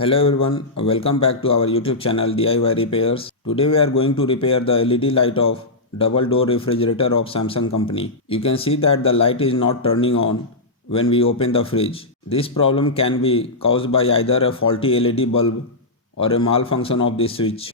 Hello everyone, welcome back to our YouTube channel DIY Repairs. Today we are going to repair the LED light of double door refrigerator of Samsung company. You can see that the light is not turning on when we open the fridge. This problem can be caused by either a faulty LED bulb or a malfunction of the switch.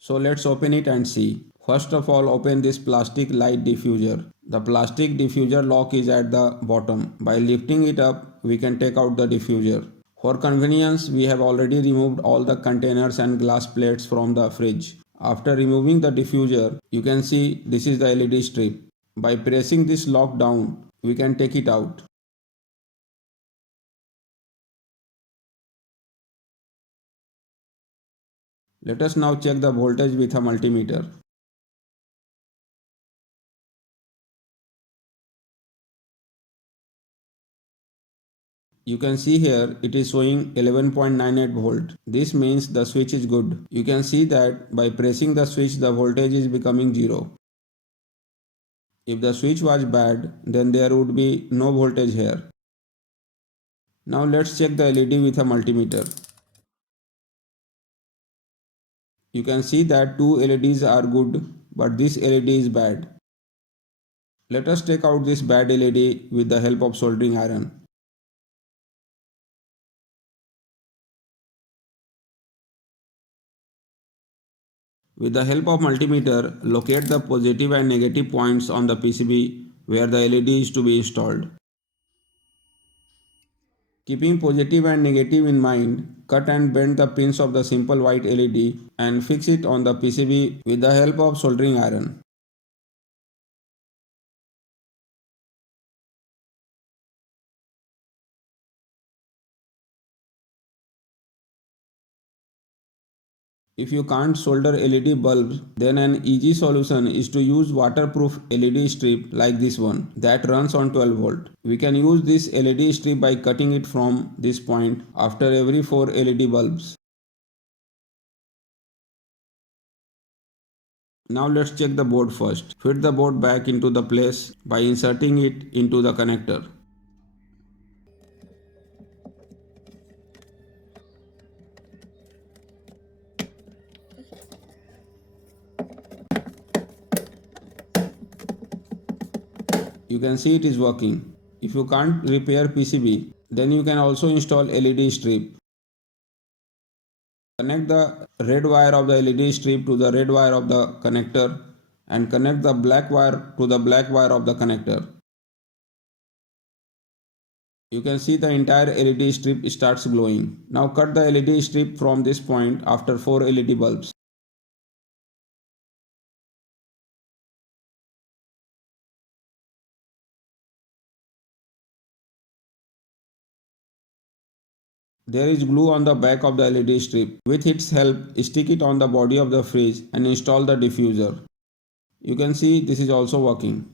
So let's open it and see. First of all, open this plastic light diffuser. The plastic diffuser lock is at the bottom. By lifting it up, we can take out the diffuser. For convenience, we have already removed all the containers and glass plates from the fridge. After removing the diffuser, you can see this is the LED strip. By pressing this lock down, we can take it out. Let us now check the voltage with a multimeter. You can see here it is showing 11.98 volt. This means the switch is good. You can see that by pressing the switch the voltage is becoming 0. If the switch was bad, then there would be no voltage here. Now let's check the LED with a multimeter. You can see that two LEDs are good, but this LED is bad. Let us take out this bad LED with the help of soldering iron. With the help of multimeter, locate the positive and negative points on the PCB where the LED is to be installed. Keeping positive and negative in mind, cut and bend the pins of the simple white LED and fix it on the PCB with the help of soldering iron. If you can't solder LED bulbs, then an easy solution is to use waterproof LED strip like this one that runs on 12 volt. We can use this LED strip by cutting it from this point after every 4 LED bulbs. Now let's check the board first. Fit the board back into the place by inserting it into the connector. You can see it is working. If you can't repair PCB, then you can also install LED strip. Connect the red wire of the LED strip to the red wire of the connector and connect the black wire to the black wire of the connector. You can see the entire LED strip starts glowing. Now cut the LED strip from this point after 4 LED bulbs. There is glue on the back of the LED strip. With its help, stick it on the body of the fridge and install the diffuser. You can see this is also working.